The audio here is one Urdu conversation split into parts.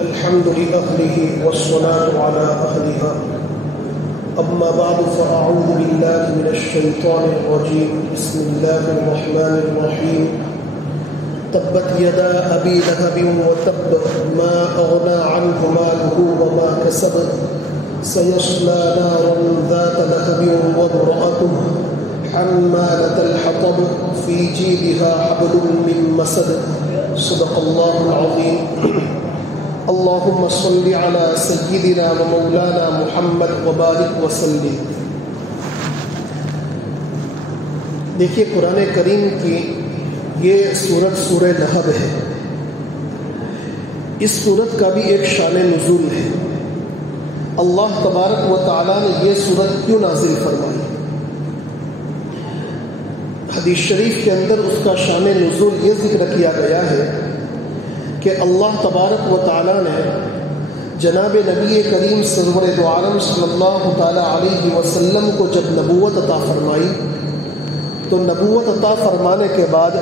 الحمد لأهله والصلاة على أهلها. أما بعد فأعوذ بالله من الشيطان الرجيم. بسم الله الرحمن الرحيم. تبت يدا أبي لهب وتب ما أغنى عنه ماله وما كسب سيصلى نارا ذات لهب وامرأته حمالة الحطب في جيدها حبل من مسد. صدق الله العظيم. اللهم صل على سيدنا ومولانا محمد وبارك وسلم. دیکھیے قرآن کریم کی یہ سورت سورہ لہب ہے. اس سورت کا بھی ایک شان نزول ہے. اللہ تبارک و تعالیٰ نے یہ سورت کیوں نازل فرمائی؟ حدیث شریف کے اندر اس کا شان نزول یہ ذکر کیا گیا ہے کہ اللہ تبارک و تعالیٰ نے جناب نبی کریم سرور دو عالم صلی اللہ تعالیٰ علیہ وسلم کو جب نبوت عطا فرمائی تو نبوت عطا فرمانے کے بعد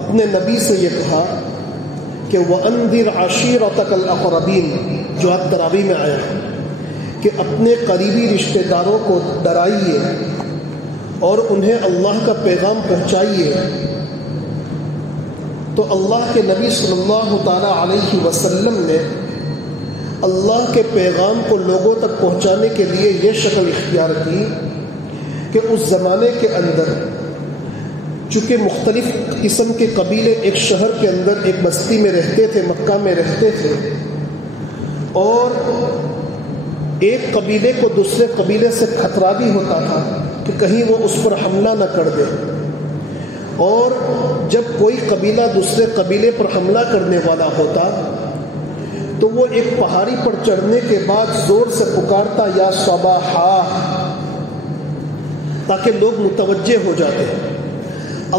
اپنے نبی سے یہ کہا کہ وَأَنذِرْ عَشِيرَتَكَ الْأَقْرَبِينَ، جو آپ تراویح میں آیا ہے کہ اپنے قریبی رشتہ داروں کو ڈرائیے اور انہیں اللہ کا پیغام پہنچائیے. تو اللہ کے نبی صلی اللہ تعالیٰ علیہ وسلم نے اللہ کے پیغام کو لوگوں تک پہنچانے کے لیے یہ شکل اختیار کی کہ اس زمانے کے اندر چونکہ مختلف قسم کے قبیلے ایک شہر کے اندر ایک بستی میں رہتے تھے، مکہ میں رہتے تھے، اور ایک قبیلے کو دوسرے قبیلے سے خطرہ بھی ہوتا تھا کہ کہیں وہ اس پر حملہ نہ کر دے. اور جب کوئی قبیلہ دوسرے قبیلے پر حملہ کرنے والا ہوتا تو وہ ایک پہاڑی پر چڑھنے کے بعد زور سے پکارتا یا صباحا، تاکہ لوگ متوجہ ہو جاتے.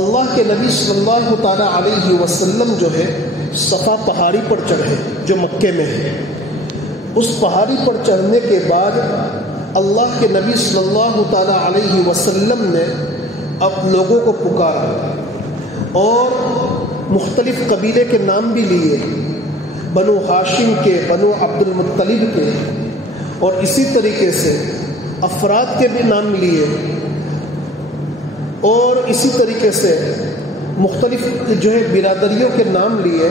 اللہ کے نبی صلی اللہ تعالیٰ علیہ وسلم جو ہے صفا پہاڑی پر چڑھے جو مکے میں ہے. اس پہاڑی پر چڑھنے کے بعد اللہ کے نبی صلی اللہ تعالیٰ علیہ وسلم نے اب لوگوں کو پکارا اور مختلف قبیلے کے نام بھی لیے، بنو ہاشم کے، بنو عبد المطلب کے، اور اسی طریقے سے افراد کے بھی نام لیے، اور اسی طریقے سے مختلف جو ہے برادریوں کے نام لیے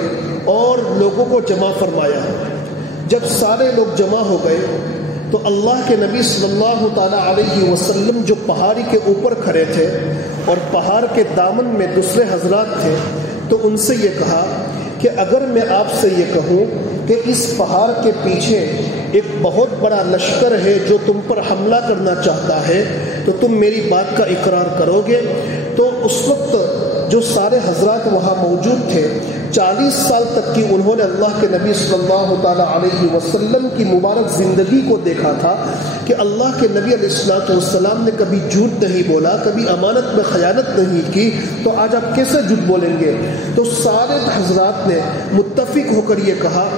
اور لوگوں کو جمع فرمایا. جب سارے لوگ جمع ہو گئے تو اللہ کے نبی صلی اللہ تعالیٰ علیہ وسلم جو پہاڑی کے اوپر کھڑے تھے اور پہاڑ کے دامن میں دوسرے حضرات تھے تو ان سے یہ کہا کہ اگر میں آپ سے یہ کہوں کہ اس پہاڑ کے پیچھے ایک بہت بڑا لشکر ہے جو تم پر حملہ کرنا چاہتا ہے تو تم میری بات کا اقرار کرو گے؟ تو اس وقت جو سارے حضرات وہاں موجود تھے 40 سال تک کی انہوں نے اللہ کے نبی صلی اللہ تعالیٰ علیہ وسلم کی مبارک زندگی کو دیکھا تھا کہ اللہ کے نبی علیہ السلام نے کبھی جھوٹ نہیں بولا، کبھی امانت میں خیانت نہیں کی، تو آج آپ کیسے جھوٹ بولیں گے؟ تو سارے حضرات نے متفق ہو کر یہ کہا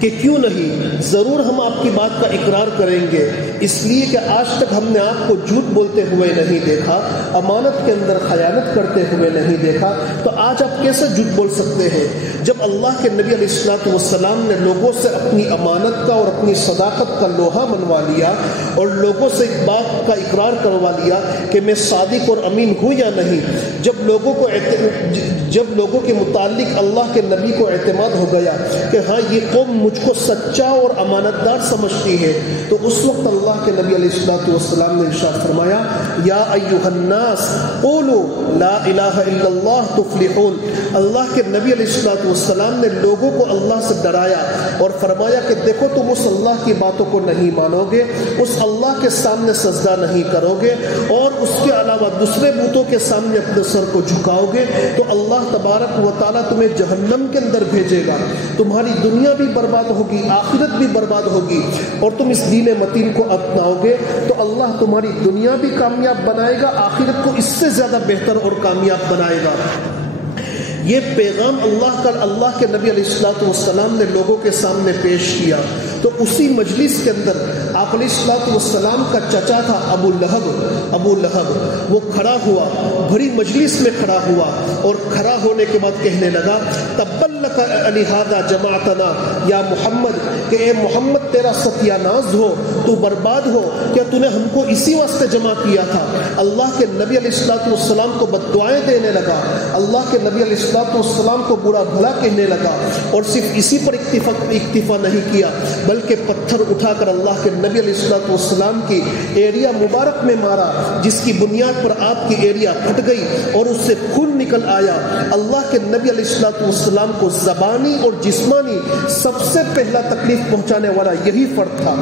کہ کیوں نہیں، ضرور ہم آپ کی بات کا اقرار کریں گے، اس لیے کہ آج تک ہم نے آپ کو جھوٹ بولتے ہوئے نہیں دیکھا، امانت کے اندر خیانت کرتے ہوئے نہیں دیکھا، تو آج آپ کیسے جھوٹ بول سکتے ہیں؟ جب اللہ کے نبی علیہ السلام نے لوگوں سے اپنی امانت کا اور اپنی صداقت کا لوہا منوا لیا اور لوگوں سے ایک بات کا اقرار کروا لیا کہ میں صادق اور امین ہوں یا نہیں، جب لوگوں کے متعلق اللہ کے نبی کو اعتماد ہو گیا کہ ہاں یہ قوم مجھ کو سچا اور امانت دار سمجھتی ہے، تو اس وقت اللہ کے نبی علیہ السلام نے ارشاد فرمایا یا ایھا الناس قولوا لا الہ الا اللہ تفلحون. اللہ کے نبی علیہ السلام نے لوگوں کو اللہ سے ڈرایا اور فرمایا کہ دیکھو تم اس اللہ کی باتوں کو نہیں مانو گے، اس اللہ کے سامنے سجدہ نہیں کرو گے اور اس کے علاوہ دوسرے بتوں کے سامنے اپنے سر کو جھکاؤ گے تو اللہ تبارک و تعالیٰ تمہیں جہنم کے اندر بھیجے گا، تمہاری دنیا بھی برباد ہوگی، آخرت بھی برباد ہوگی، اور تم اس دین متین کو اپناؤ گے تو اللہ تمہاری دنیا بھی کامیاب بنائے گا، آخرت کو اس سے زیادہ بہتر اور کامیاب بنائے گا. یہ پیغام اللہ کے نبی علیہ السلام نے لوگوں کے سامنے پیش کیا تو اسی مجلس کے اندر آپ علیہ السلام کا چچا تھا ابو لہب، وہ کھڑا ہوا، بڑی مجلس میں کھڑا ہوا، اور کھڑا ہونے کے بعد کہنے لگا تبا لک لہذا جمعتنا یا محمد، کہ اے محمد تیرا ستیہ ناز ہو، تو برباد ہو، کیا تو نے ہم کو اسی واسطے جمع کیا تھا؟ اللہ کے نبی علیہ السلام کو بد دعائیں دینے لگا، اللہ کے نبی علیہ السلام کو برا بھلا کہنے لگا، اور صرف اسی پر اکتفا نہیں کیا بلکہ پتھر اٹھا کر اللہ کے نبی علیہ السلام کی ایڑیا مبارک میں مارا، جس کی بنیاد پر آپ کی ایڑیا پھٹ گئی اور اس سے خون نکل آیا۔ اللہ کے نبی علیہ السلام کو زبانی اور جسمانی سب سے پہلا تکلیف پہنچانے والا یہی فرد تھا۔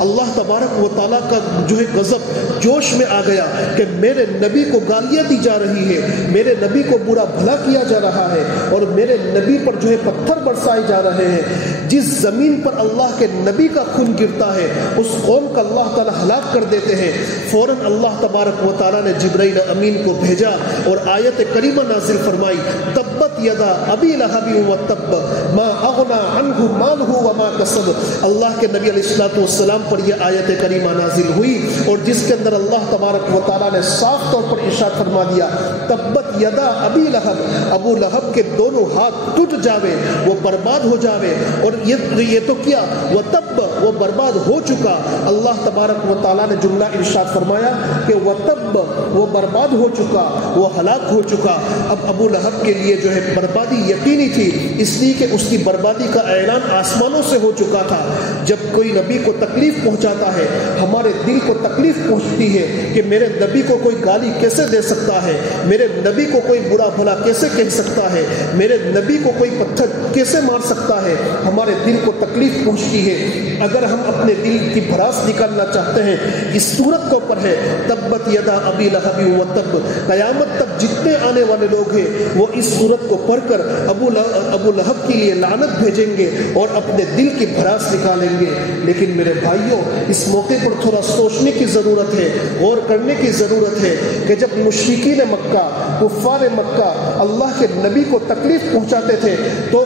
اللہ تبارک و تعالیٰ کا جو ہے غضب جوش میں آ گیا کہ میرے نبی کو گالیاں دی جا رہی ہے، میرے نبی کو برا بھلا کیا جا رہا ہے، اور میرے نبی پر جو ہے پتھر برسائے جا رہے ہیں۔ جس زمین پر اللہ کے نبی کا خون گرتا ہے اس قوم کا اللہ تعالیٰ ہلاک کر دیتے ہیں۔ فوراً اللہ تبارک و تعالیٰ نے جبرائیل امین کو بھیجا اور آیت کریمہ نازل فرمائی تبت یدا ابی لہب وتب ما اغنی عنہ مالہ وما کسب۔ اللہ کے نبی علیہ السلام پر یہ آیت کریمہ نازل ہوئی، اور جس کے اندر اللہ تبارک و تعالیٰ نے صاف طور پر ارشاد فرما دیا تبت یدا ابی لہب، ابو لہب کے دونوں ہاتھ ٹوٹ جاوے، وہ برباد ہو جاوے، اور یہ تو کیا وتب، وہ برباد ہو چکا۔ اللہ تبارک و تعالیٰ نے جملہ ارشاد فرمایا کہ وتب، وہ برباد ہو چکا، وہ ہلاک ہو چکا۔ اب ابو لہب کے لیے جو ہے بربادی یقینی تھی، اس لیے کہ اس کی بربادی کا اعلان آسمانوں سے ہو چکا تھا۔ جب کوئی نبی کو تکلیف پہنچاتا ہے ہمارے دل کو تکلیف پہنچتی ہے کہ میرے نبی کو کوئی گالی کیسے دے سکتا ہے، میرے نبی کو کوئی برا بھلا کیسے کہہ سکتا ہے، میرے نبی کو کوئی پتھر کیسے مار سکتا ہے، ہمارے دل کو تکلیف پہنچتی ہے۔ اگر ہم اپنے دل کی بھڑاس نکالنا چاہتے ہیں اس صورت کے اوپر ہے تبت یدا ابی لہب وتب۔ قیامت تک جتنے آنے والے لوگ ہیں وہ اس صورت کو پڑھ کر ابو لہب کے لیے لعنت بھیجیں گے اور اپنے دل کی بھڑاس نکالیں گے۔ لیکن میرے بھائیوں، اس موقع پر تھوڑا سوچنے کی ضرورت ہے، غور کرنے کی ضرورت ہے کہ جب مشرکین مکہ، کفار مکہ اللہ کے نبی کو تکلیف پہنچاتے تھے تو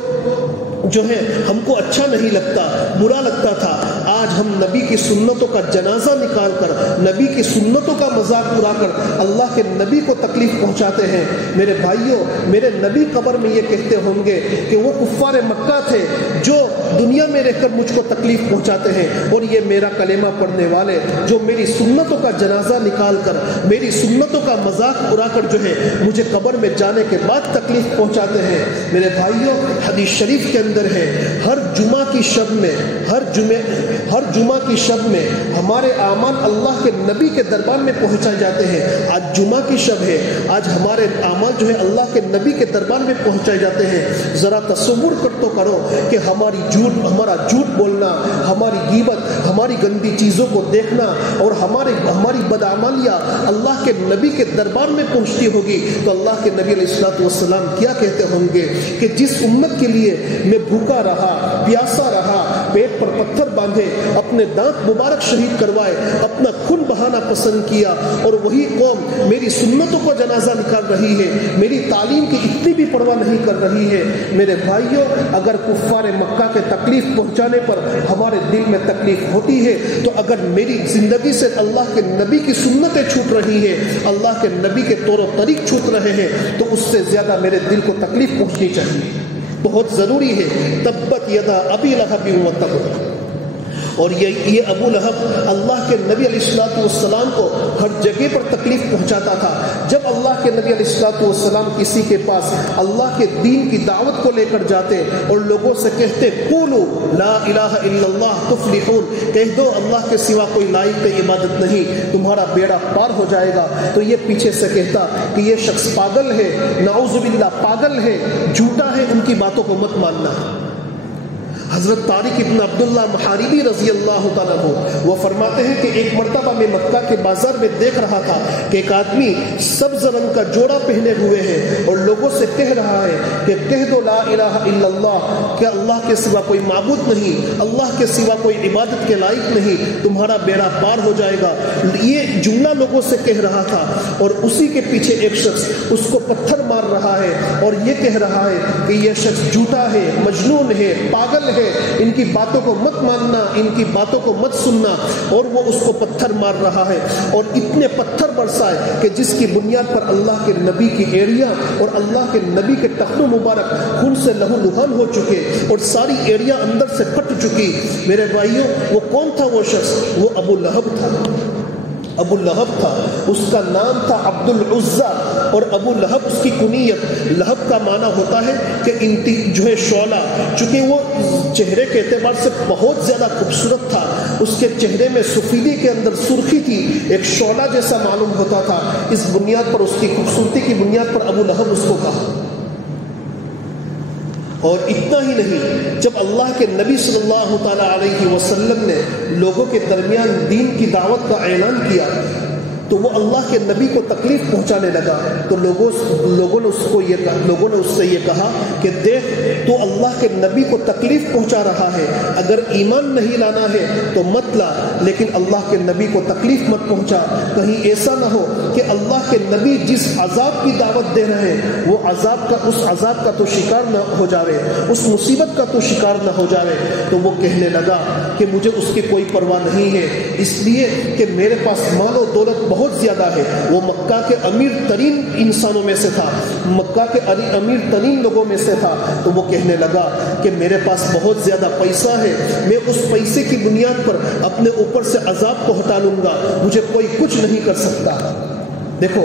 جو ہے ہم کو اچھا نہیں لگتا، برا لگتا تھا۔ آج ہم نبی کی سنتوں کا جنازہ نکال کر، نبی کی سنتوں کا مذاق اڑا کر اللہ کے نبی کو تکلیف پہنچاتے ہیں۔ میرے بھائیوں، میرے نبی قبر میں یہ کہتے ہوں گے کہ وہ کفار مکہ تھے جو دنیا میں رہ کر مجھ کو تکلیف پہنچاتے ہیں، اور یہ میرا کلمہ پڑھنے والے جو میری سنتوں کا جنازہ نکال کر، میری سنتوں کا مذاق اڑا کر جو ہے مجھے قبر میں جانے کے بعد تکلیف پہنچاتے ہیں۔ میرے بھائیوں، حدیث شریف کے اندر ہے ہر جمعہ کی شب میں، ہر جمعہ کی شب میں ہمارے اعمال اللہ کے نبی کے دربار میں پہنچائے جاتے ہیں۔ آج جمعہ کی شب ہے، آج ہمارے اعمال جو ہے اللہ کے نبی کے دربار میں پہنچائے جاتے ہیں۔ ذرا تصور کر تو کرو کہ ہمارا جھوٹ بولنا، ہماری غیبت، ہماری گندی چیزوں کو دیکھنا اور ہماری بدعمالیاں اللہ کے نبی کے دربار میں پہنچتی ہوگی تو اللہ کے نبی علیہ السلام کیا کہتے ہوں گے کہ جس امت کے لیے میں بھوکا رہا، پیاسا رہا، پیٹ پر پتھر باندھے، اپنے دانت مبارک شہید کروائے، اپنا خون بہانا پسند کیا، اور وہی قوم میری سنتوں کو جنازہ نکال رہی ہے، میری تعلیم کی اتنی بھی پرواہ نہیں کر رہی ہے۔ میرے بھائیوں، اگر کفار مکہ کے تکلیف پہنچانے پر ہمارے دل میں تکلیف ہوتی ہے تو اگر میری زندگی سے اللہ کے نبی کی سنتیں چھوٹ رہی ہے، اللہ کے نبی کے طور و طریق چھوٹ رہے ہیں، تو اس سے زیادہ میرے دل کو تکلیف پہنچنی چاہیے، بہت ضروری ہے۔ تبت یدا ابی لہب وتب۔ اور یہ ابو لہب اللہ کے نبی علیہ السلام کو ہر جگہ پر تکلیف پہنچاتا تھا۔ جب اللہ کے نبی علیہ السلام کسی کے پاس اللہ کے دین کی دعوت کو لے کر جاتے اور لوگوں سے کہتے قولوا لا الہ الا اللہ تفلحون، کہہ دو اللہ کے سوا کوئی لائق عبادت نہیں، تمہارا بیڑا پار ہو جائے گا، تو یہ پیچھے سے کہتا کہ یہ شخص پاگل ہے، نعوذ باللہ پاگل ہے، جھوٹا ہے، ان کی باتوں کو مت ماننا۔ حضرت طارق ابن عبداللہ محاربی رضی اللہ تعالیٰ عنہ وہ فرماتے ہیں کہ ایک مرتبہ میں مکہ کے بازار میں دیکھ رہا تھا کہ ایک آدمی سبز رنگ کا جوڑا پہنے ہوئے ہے اور لوگوں سے کہہ رہا ہے کہ کہہ دو لا الہ الا اللہ، کہ اللہ کے سوا کوئی معبود نہیں، اللہ کے سوا کوئی عبادت کے لائق نہیں، تمہارا بیڑا پار ہو جائے گا۔ یہ جملہ لوگوں سے کہہ رہا تھا اور اسی کے پیچھے ایک شخص اس کو پتھر مار رہا ہے اور یہ کہہ رہا ہے کہ یہ شخص جھوٹا ہے، مجنون ہے، پاگل ہے، ہے, ان کی باتوں کو مت ماننا, ان کی باتوں کو مت سننا. اور وہ اس کو پتھر مار رہا ہے, اور اتنے پتھر برسائے کہ جس کی بنیاد پر اللہ کے نبی کی ایڑیاں اور اللہ کے نبی کے ٹخنوں مبارک خون سے لہو لہان ہو چکے اور ساری ایڑیاں اندر سے پھٹ چکی. میرے بھائیوں, وہ کون تھا وہ شخص؟ وہ ابو لہب تھا. ابو لہب تھا, اس کا نام تھا عبد العزا, اور ابو لہب اس کی کنیت. لہب کا معنی ہوتا ہے کہ جو ہے شعلہ. چونکہ وہ چہرے کے اعتبار سے بہت زیادہ خوبصورت تھا, اس کے چہرے میں سفیدی کے اندر سرخی تھی, ایک شعلہ جیسا معلوم ہوتا تھا. اس بنیاد پر, اس کی خوبصورتی کی بنیاد پر ابو لہب اس کو کہا. اور اتنا ہی نہیں, جب اللہ کے نبی صلی اللہ تعالی علیہ وسلم نے لوگوں کے درمیان دین کی دعوت کا اعلان کیا تو وہ اللہ کے نبی کو تکلیف پہنچانے لگا. تو لوگوں نے اس سے یہ کہا کہ دیکھ, تو اللہ کے نبی کو تکلیف پہنچا رہا ہے, اگر ایمان نہیں لانا ہے تو مت لا, لیکن اللہ کے نبی کو تکلیف مت پہنچا. کہیں ایسا نہ ہو کہ اللہ کے نبی جس عذاب کی دعوت دے رہے ہیں وہ اس عذاب کا تو شکار نہ ہو جاوے, اس مصیبت کا تو شکار نہ ہو جاوے. تو وہ کہنے لگا کہ مجھے اس کی کوئی پرواہ نہیں ہے, اس لیے کہ میرے پاس مال و دولت بہت زیادہ ہے. وہ مکہ کے امیر ترین انسانوں میں سے تھا, مکہ کے امیر ترین لوگوں میں سے تھا. تو وہ کہنے لگا کہ میرے پاس بہت زیادہ پیسہ ہے, میں اس پیسے کی بنیاد پر اپنے اوپر سے عذاب کو ہٹا لوں گا, مجھے کوئی کچھ نہیں کر سکتا. دیکھو,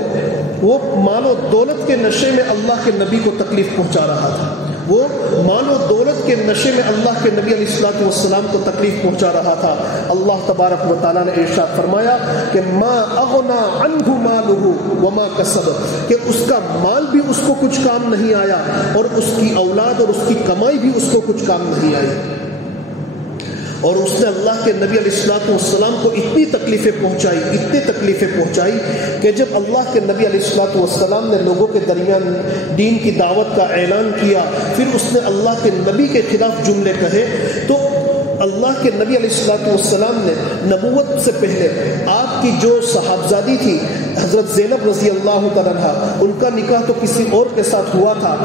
وہ مال و دولت کے نشے میں اللہ کے نبی کو تکلیف پہنچا رہا تھا. وہ مال و دولت کے نشے میں اللہ کے نبی علیہ الصلوۃ والسلام کو تکلیف پہنچا رہا تھا. اللہ تبارک و تعالیٰ نے ارشاد فرمایا کہ ما اغنا عنہ مالہ وما کسب, کہ اس کا مال بھی اس کو کچھ کام نہیں آیا اور اس کی اولاد اور اس کی کمائی بھی اس کو کچھ کام نہیں آئی. اور اس نے اللہ کے نبی علیہ الصلوۃ والسلام کو اتنی تکلیفیں پہنچائی کہ جب اللہ کے نبی علیہ الصلوۃ والسلام نے لوگوں کے درمیان دین کی دعوت کا اعلان کیا, پھر اس نے اللہ کے نبی کے خلاف جملے کہے, تو اللہ کے نبی علیہ الصلوۃ والسلام نے نبوت سے پہلے آپ کی جو صاحبزادی تھی حضرت زینب رضی اللہ تعالیٰ عنہ, ان کا نکاح تو کسی اور کے ساتھ ہوا تھا,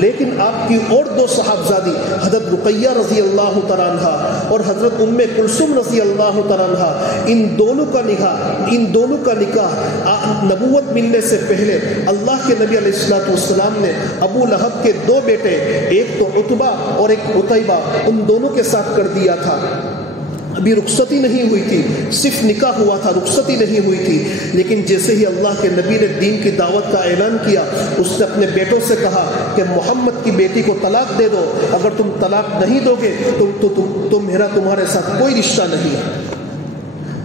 لیکن آپ کی اور دو صاحبزادی حضرت رقیہ رضی اللہ تعالیٰ عنہ اور حضرت ام کلثوم رضی اللہ تعالیٰ عنہ, ان دونوں کا نکاح نبوت ملنے سے پہلے اللہ کے نبی علیہ الصلوۃ والسلام نے ابو لہب کے دو بیٹے, ایک تو عتبہ اور ایک عتیبہ, ان دونوں کے ساتھ کر دیا تھا. ابھی رخصتی نہیں ہوئی تھی, صرف نکاح ہوا تھا, رخصتی نہیں ہوئی تھی. لیکن جیسے ہی اللہ کے نبی نے دین کی دعوت کا اعلان کیا, اس نے اپنے بیٹوں سے کہا کہ محمد کی بیٹی کو طلاق دے دو, اگر تم طلاق نہیں دو گے تو تمہارے ساتھ کوئی رشتہ نہیں ہے.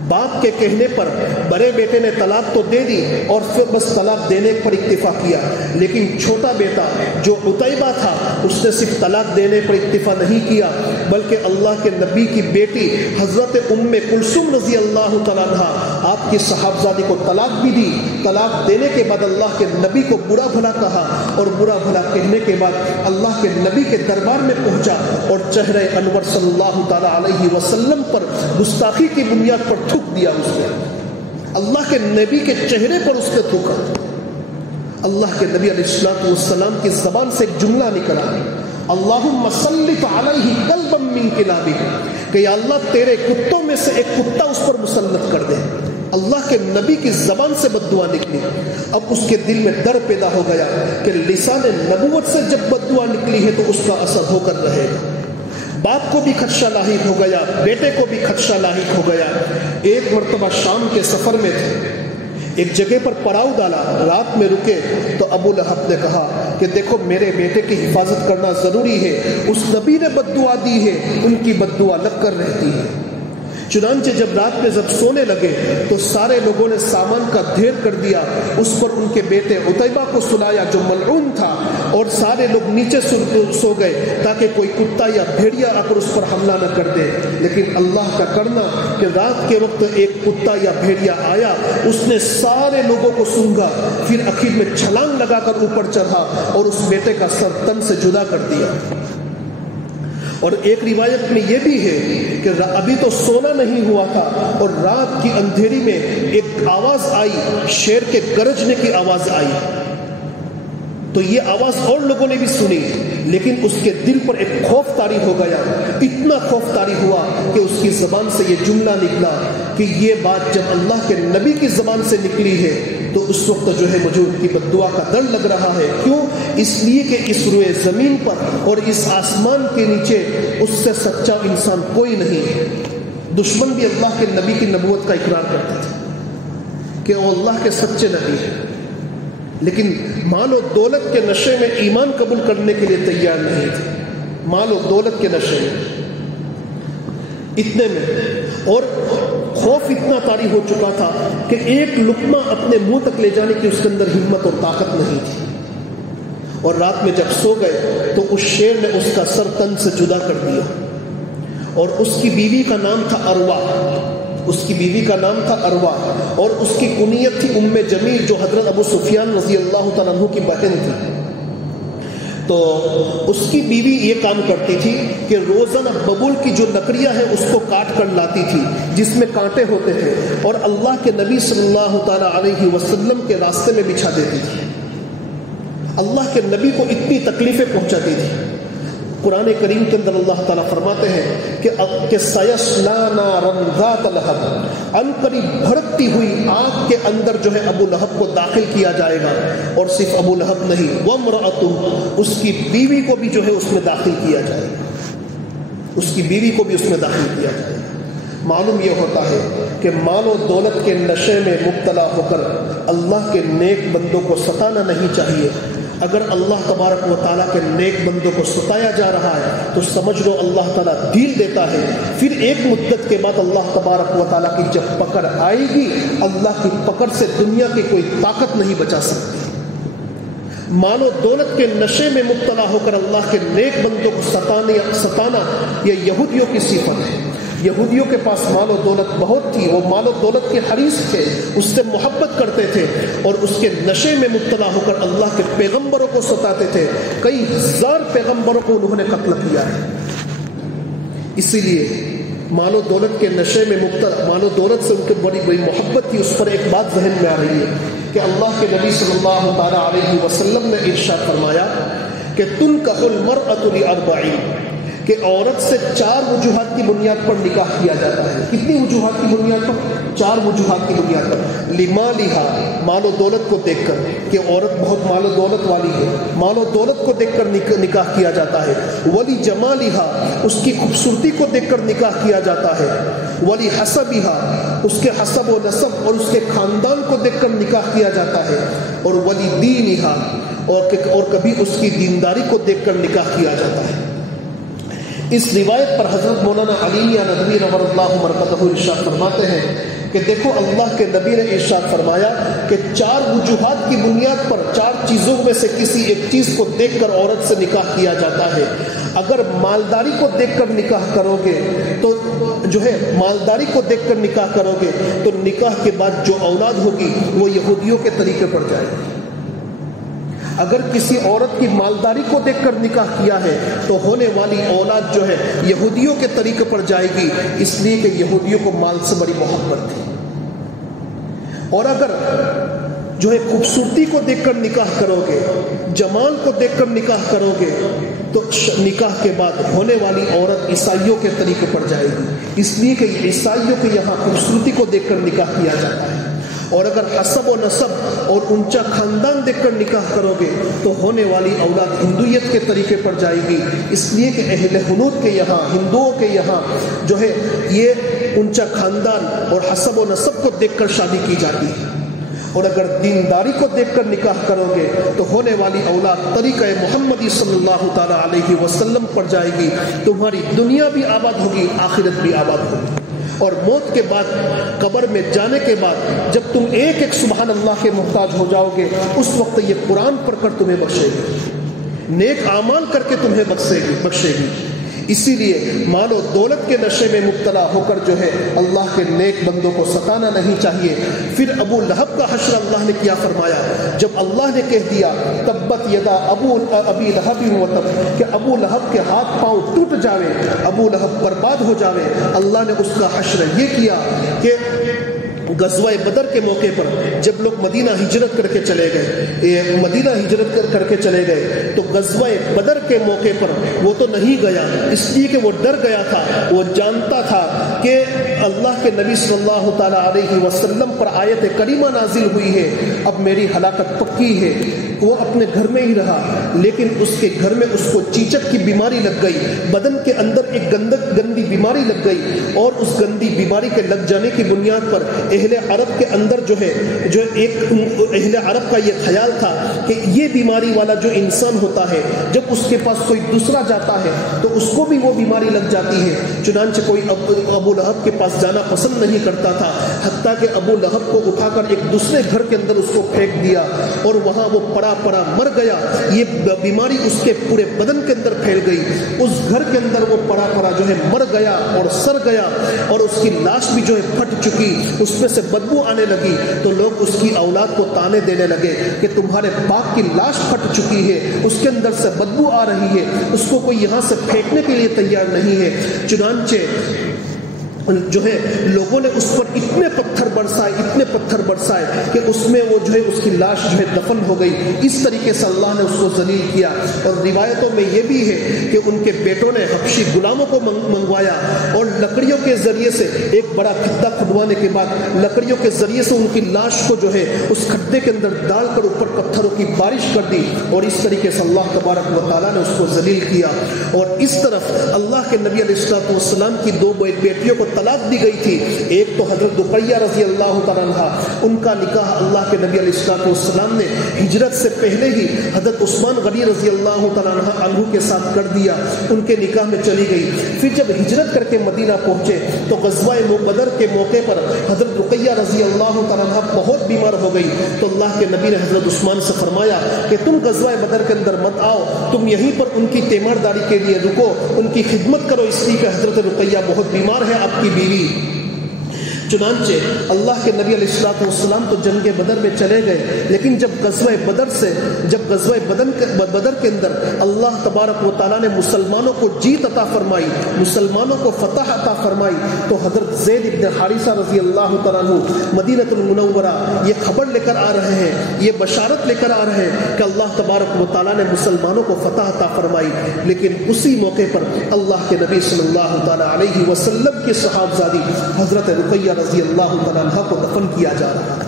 باپ کے کہنے پر بڑے بیٹے نے طلاق تو دے دی اور پھر بس طلاق دینے پر اکتفا کیا, لیکن چھوٹا بیٹا جو عتیبہ تھا اس نے صرف طلاق دینے پر اکتفا نہیں کیا, بلکہ اللہ کے نبی کی بیٹی حضرت ام کلثوم رضی اللہ تعالیٰ عنہ, آپ کی صاحبزادی کو طلاق بھی دی. طلاق دینے کے بعد اللہ کے نبی کو برا بھلا کہا, اور برا بھلا کہنے کے بعد اللہ کے نبی کے دربار میں پہنچا اور چہرہ انور صلی اللہ تعالیٰ علیہ وسلم پر گستاخی کی بنیاد پر تھوک دیا. اس نے اللہ کے نبی کے چہرے پر اس نے تھوکا. اللہ کے نبی علیہ الصلوۃ والسلام کی زبان سے ایک جملہ نکلا, اللہم سلط علیہ کلبا من کلابک, کہ یا اللہ تیرے کتوں میں سے ایک کتا اس پر مسلط کر دے. اللہ کے نبی کی زبان سے بد دعا نکلی. اب اس کے دل میں ڈر پیدا ہو گیا کہ لسان نبوت سے جب بد دعا نکلی ہے تو اس کا اثر ہو کر رہے گا. باپ کو بھی خدشہ لاحق ہو گیا, بیٹے کو بھی خدشہ لاحق ہو گیا. ایک مرتبہ شام کے سفر میں تھے, ایک جگہ پر پڑاؤ ڈالا, رات میں رکے, تو ابو لہب نے کہا کہ دیکھو میرے بیٹے کی حفاظت کرنا ضروری ہے, اس نبی نے بد دعا دی ہے, ان کی بد دعا لگ کر رہتی ہے. چنانچہ جب رات میں جب سونے لگے تو سارے لوگوں نے سامان کا ڈھیر کر دیا, اس پر ان کے بیٹے عتیبہ کو سلایا جو ملعون تھا, اور سارے لوگ نیچے سو گئے تاکہ کوئی کتا یا بھیڑیا آ کر اس پر حملہ نہ کر دے. لیکن اللہ کا کرنا کہ رات کے وقت ایک کتا یا بھیڑیا آیا, اس نے سارے لوگوں کو سونگھا, پھر آخر میں چھلانگ لگا کر اوپر چڑھا اور اس بیٹے کا سر تن سے جدا کر دیا. اور ایک روایت میں یہ بھی ہے کہ ابھی تو سونا نہیں ہوا تھا اور رات کی اندھیری میں ایک آواز آئی, شیر کے گرجنے کی آواز آئی. تو یہ آواز اور لوگوں نے بھی سنی، لیکن اس کے دل پر ایک خوف طاری ہو گیا، اتنا خوف طاری ہوا کہ اس کی زبان سے یہ جملہ نکلا کہ یہ بات جب اللہ کے نبی کی زبان سے نکلی ہے تو اس وقت جو ہے مجھے ان کی بد دعا کا ڈر لگ رہا ہے۔ کیوں؟ اس لیے کہ اس روئے زمین پر اور اس آسمان کے نیچے اس سے سچا انسان کوئی نہیں ہے۔ دشمن بھی اللہ کے نبی کی نبوت کا اقرار کرتے تھے کہ وہ اللہ کے سچے نبی ہیں، لیکن مال و دولت کے نشے میں ایمان قبول کرنے کے لیے تیار نہیں تھے۔ مال و دولت کے نشے میں اتنے میں، اور خوف اتنا طاری ہو چکا تھا کہ ایک لقمہ اپنے منہ تک لے جانے کی اس کے اندر ہمت اور طاقت نہیں تھی۔ اور رات میں جب سو گئے تو اس شیر نے اس کا سر تن سے جدا کر دیا، اور اس کی بیوی کا نام تھا اروا، اس کی بیوی کا نام تھا اروا، اور اس کی کنیت تھی ام جمیل، جو حضرت ابو سفیان رضی اللہ تعالیٰ عنہ کی بہن تھی۔ تو اس کی بیوی یہ کام کرتی تھی کہ روزانہ ببول کی جو لکڑیاں ہیں اس کو کاٹ کر لاتی تھی جس میں کانٹے ہوتے تھے، اور اللہ کے نبی صلی اللہ تعالیٰ علیہ وسلم کے راستے میں بچھا دیتی تھی۔ اللہ کے نبی کو اتنی تکلیفیں پہنچاتی تھی۔ قرآن کریم کے اندر اللہ تعالیٰ فرماتے ہیں کہ سیصلی نارا ذات لہب، ان قریب بھڑکتی ہوئی آگ کے اندر جو ہے ابو لہب کو داخل کیا جائے گا، اور صرف ابو لہب نہیں، وامرأتہ، اس کی بیوی کو بھی جو ہے اس میں داخل کیا جائے گا، اس کی بیوی کو بھی اس میں داخل کیا جائے گا۔ معلوم یہ ہوتا ہے کہ مال و دولت کے نشے میں مبتلا ہو کر اللہ کے نیک بندوں کو ستانا نہیں چاہیے۔ اگر اللہ تبارک و تعالیٰ کے نیک بندوں کو ستایا جا رہا ہے تو سمجھ لو اللہ تعالیٰ ڈھیل دیتا ہے، پھر ایک مدت کے بعد اللہ تبارک و تعالیٰ کی جب پکڑ آئے گی، اللہ کی پکڑ سے دنیا کی کوئی طاقت نہیں بچا سکتی۔ مال و دولت کے نشے میں مبتلا ہو کر اللہ کے نیک بندوں کو ستانا یہ یہودیوں کی صفت ہے۔ یہودیوں کے پاس مال و دولت بہت تھی، وہ مال و دولت کے حریص تھے، اس سے محبت کرتے تھے، اور اس کے نشے میں مبتلا ہو کر اللہ کے پیغمبروں کو ستاتے تھے۔ کئی ہزار پیغمبروں کو انہوں نے قتل کیا ہے۔ اسی لیے مال و دولت کے نشے میں مبتلا، مال و دولت سے ان کی بڑی بڑی محبت تھی۔ اس پر ایک بات ذہن میں آ رہی ہے کہ اللہ کے نبی صلی اللہ تعالیٰ علیہ وسلم نے ارشاد فرمایا کہ تنکح المرأة لأربعین، کہ عورت سے 4 وجوہات کی بنیاد پر نکاح کیا جاتا ہے۔ کتنی وجوہات کی بنیاد پر؟ 4 وجوہات کی بنیاد پر۔ لمالہا، مال و دولت کو دیکھ کر کہ عورت بہت مال و دولت والی ہے، مال و دولت کو دیکھ کر نکاح کیا جاتا ہے۔ ولی جمالہا، اس کی خوبصورتی کو دیکھ کر نکاح کیا جاتا ہے۔ ولی حسبہا، اس کے حسب و نسب اور اس کے خاندان کو دیکھ کر نکاح کیا جاتا ہے۔ اور ولی دینہا، اور کبھی اس کی دینداری کو دیکھ کر نکاح کیا جاتا ہے۔ اس روایت پر حضرت مولانا علی ندوی نور اللہ مرقدہ ارشاد فرماتے ہیں کہ دیکھو اللہ کے نبی نے ارشاد فرمایا کہ 4 وجوہات کی بنیاد پر، 4 چیزوں میں سے کسی ایک چیز کو دیکھ کر عورت سے نکاح کیا جاتا ہے۔ اگر مالداری کو دیکھ کر نکاح کرو گے تو جو ہے مالداری کو دیکھ کر نکاح کرو گے تو نکاح کے بعد جو اولاد ہوگی وہ یہودیوں کے طریقے پر جائے گی۔ اگر کسی عورت کی مالداری کو دیکھ کر نکاح کیا ہے تو ہونے والی اولاد جو ہے یہودیوں کے طریقے پر جائے گی، اس لیے کہ یہودیوں کو مال سے بڑی محبت تھی۔ اور اگر جو ہے خوبصورتی کو دیکھ کر نکاح کرو گے، جمال کو دیکھ کر نکاح کرو گے تو نکاح کے بعد ہونے والی عورت عیسائیوں کے طریقے پر جائے گی، اس لیے کہ عیسائیوں کے یہاں خوبصورتی کو دیکھ کر نکاح کیا جاتا ہے۔ اور اگر حسب و نسب اور اونچا خاندان دیکھ کر نکاح کرو گے تو ہونے والی اولاد ہندویت کے طریقے پر جائے گی، اس لیے کہ اہل ہنود کے یہاں، ہندوؤں کے یہاں جو ہے یہ اونچا خاندان اور حسب و نسب کو دیکھ کر شادی کی جاتی ہے۔ اور اگر دینداری کو دیکھ کر نکاح کرو گے تو ہونے والی اولاد طریقہ محمدی صلی اللہ تعالیٰ علیہ وسلم پر جائے گی، تمہاری دنیا بھی آباد ہوگی، آخرت بھی آباد ہوگی۔ اور موت کے بعد، قبر میں جانے کے بعد جب تم ایک ایک سبحان اللہ کے محتاج ہو جاؤ گے، اس وقت یہ قرآن پڑھ کر تمہیں بخشے گی، نیک اعمال کر کے تمہیں بخشے گی۔ اسی لیے مال و دولت کے نشے میں مبتلا ہو کر جو ہے اللہ کے نیک بندوں کو ستانا نہیں چاہیے۔ پھر ابو لہب کا حشر اللہ نے کیا فرمایا؟ جب اللہ نے کہہ دیا تبت یدا ابی لہب و تب، کہ ابو لہب کے ہاتھ پاؤں ٹوٹ جاوے، ابو لہب برباد ہو جاوے، اللہ نے اس کا حشر یہ کیا کہ غزوہ بدر کے موقع پر جب لوگ مدینہ ہجرت کر کے چلے گئے تو غزوہ بدر کے موقع پر وہ تو نہیں گیا، اس لیے کہ وہ ڈر گیا تھا، وہ جانتا تھا کہ اللہ کے نبی صلی اللہ تعالی علیہ وسلم پر آیت کریمہ نازل ہوئی ہے، اب میری ہلاکت پکی ہے۔ وہ اپنے گھر میں ہی رہا، لیکن اس کے گھر میں اس کو چیچک کی بیماری لگ گئی، بدن کے اندر ایک گندی بیماری لگ گئی، اور اس گندی بیماری کے لگ جانے کی بنیاد پر اہل عرب کے اندر جو ایک اہل عرب کا یہ خیال تھا کہ یہ بیماری والا جو انسان ہوتا ہے، جب اس کے پاس کوئی دوسرا جاتا ہے تو اس کو بھی وہ بیماری لگ جاتی ہے۔ چنانچہ کوئی ابو لہب کے پاس جانا پسند نہیں کرتا تھا، حتیٰ کہ ابو لہب کو اٹھا کر ایک دوسرے گھر کے اندر اس کو پھینک دیا، اور وہاں وہ پڑا مر گیا۔ یہ بیماری اس کے پورے بدن کے اندر پھیل گئی، اس گھر کے اندر وہ پڑا جو ہے مر گیا اور سر گیا، اور اس کی لاش بھی جو ہے پھٹ چکی، اس میں سے بدبو آنے لگی۔ تو لوگ اس کی اولاد کو تانے دینے لگے کہ تمہارے باپ کی لاش پھٹ چکی ہے، اس کے اندر سے بدبو آ رہی ہے، اس کو کوئی یہاں سے پھینکنے کے لیے تیار نہیں ہے۔ چنانچہ جو ہے لوگوں نے اس پر اتنے پتھر برسائے کہ اس میں وہ جو ہے اس کی لاش جو ہے دفن ہو گئی۔ اس طریقے سے اللہ نے اس کو ذلیل کیا۔ اور روایتوں میں یہ بھی ہے کہ ان کے بیٹوں نے حبشی غلاموں کو منگوایا، اور لکڑیوں کے ذریعے سے ایک بڑا کھڈا کھدوانے کے بعد لکڑیوں کے ذریعے سے ان کی لاش کو جو ہے اس کھڈے کے اندر ڈال کر اوپر پتھروں کی بارش کر دی، اور اس طریقے سے اللہ تبارک و تعالیٰ نے اس کو ذلیل کیا۔ اور اس طرف اللہ کے نبی علیہ السلام کی دو بیٹیوں کو طلاق دی گئی تھی، ایک تو حضرت رقیہ رضی اللہ تعالیٰ عنہ، ان کا نکاح اللہ کے نبی علیہ السلام نے ہجرت سے پہلے ہی حضرت عثمان غنی رضی اللہ تعالیٰ عنہ کے ساتھ کر دیا، ان کے نکاح میں چلی گئی۔ پھر جب ہجرت کر کے مدینہ پہنچے تو غزوہ بدر کے موقع پر حضرت رقیہ رضی اللہ تعالیٰ عنہ بہت بیمار ہو گئی، تو اللہ کے نبی نے حضرت عثمان سے فرمایا کہ تم غزوہ بدر کے اندر مت آؤ، تم یہیں پر ان کی تیمارداری کے لیے رکو، ان کی خدمت کرو، اس لیے کہ حضرت رقیہ بہت بیمار ہے، آپ کی بیوی۔ چنانچہ اللہ کے نبی علیہ السلام تو جنگ بدر میں چلے گئے، لیکن جب غزوہ بدر کے اندر اللہ تبارک و تعالیٰ نے مسلمانوں کو جیت عطا فرمائی، مسلمانوں کو فتح عطا فرمائی، تو حضرت زید بن حارثہ رضی اللہ تعالیٰ عنہ مدینہ المنورہ یہ خبر لے کر آ رہے ہیں، یہ بشارت لے کر آ رہے ہیں کہ اللہ تبارک و تعالیٰ نے مسلمانوں کو فتح عطا فرمائی۔ لیکن اسی موقع پر اللہ کے نبی صلی اللہ تعالیٰ علیہ وسلم کی صحابزادی حضرت رقیہ رضی اللہ تعالیٰ عنہ کو دفن کیا جا رہا ہے،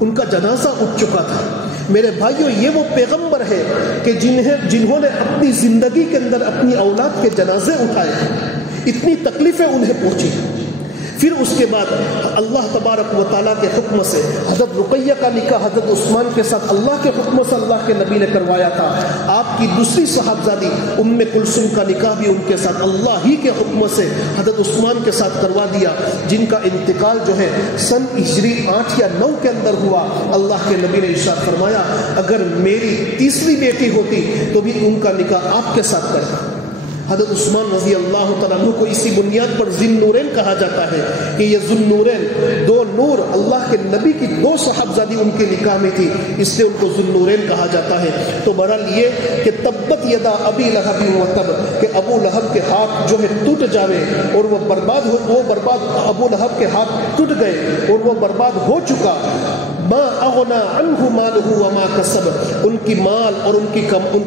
ان کا جنازہ اٹھ چکا تھا۔ میرے بھائیوں، یہ وہ پیغمبر ہے کہ جنہوں نے اپنی زندگی کے اندر اپنی اولاد کے جنازے اٹھائے، اتنی تکلیفیں انہیں پہنچی۔ پھر اس کے بعد اللہ تبارک و تعالیٰ کے حکم سے حضرت رقیہ کا نکاح حضرت عثمان کے ساتھ اللہ کے حکم سے اللہ کے نبی نے کروایا تھا۔ آپ کی دوسری صاحبزادی ام کلثوم کا نکاح بھی ان کے ساتھ اللہ ہی کے حکم سے حضرت عثمان کے ساتھ کروا دیا، جن کا انتقال جو ہے سن ہجری 8 یا 9 کے اندر ہوا۔ اللہ کے نبی نے ارشاد فرمایا اگر میری تیسری بیٹی ہوتی تو بھی ان کا نکاح آپ کے ساتھ کرتا۔ حضرت عثمان رضی اللہ تعالیٰ عنہ کو اسی بنیاد پر ذی النورین کہا جاتا ہے کہ یہ ذو النورین، دو نور، اللہ کے نبی کی دو صاحبزادی ان کے نکاح میں تھی، اس لیے ان کو ذو النورین کہا جاتا ہے۔ تو بہرحال یہ کہ تبت یدا ابی لہب و تب، کہ ابو لہب کے ہاتھ جو ہے ٹوٹ جاوے اور وہ برباد ابو لہب کے ہاتھ ٹوٹ گئے اور وہ برباد ہو چکا۔ ما اغنا عنہ مالہ وما کسب، ان کی مال اور ان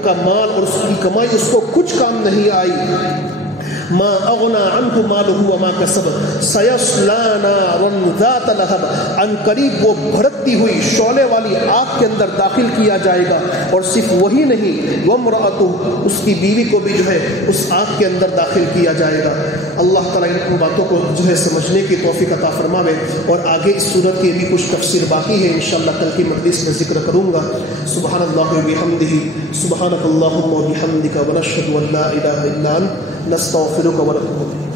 کا مال اور اس کی کمائی اس کو کچھ کام نہیں آئی۔ ما اغنا عنہ مالہ وما کسب سیصلی نارا ذات لہب، عن قریب وہ بھڑکتی ہوئی شعلے والی آگ کے اندر داخل کیا جائے گا۔ اور صرف وہی نہیں، وامرأتہ، اس کی بیوی کو بھی جو ہے اس آگ کے اندر داخل کیا جائے گا۔ اللہ تعالیٰ ان باتوں کو جو ہے سمجھنے کی توفیق عطا فرماوے، اور آگے اس صورت کی بھی کچھ تفسیر باقی ہے، انشاءاللہ کل کی مجلس میں ذکر کروں گا۔ سبحان اللہ وبحمدہ، سبحانک اللہم وبحمدک، ونشہد ان لا الہ الا انت، نستغفرک ونتوب الیک۔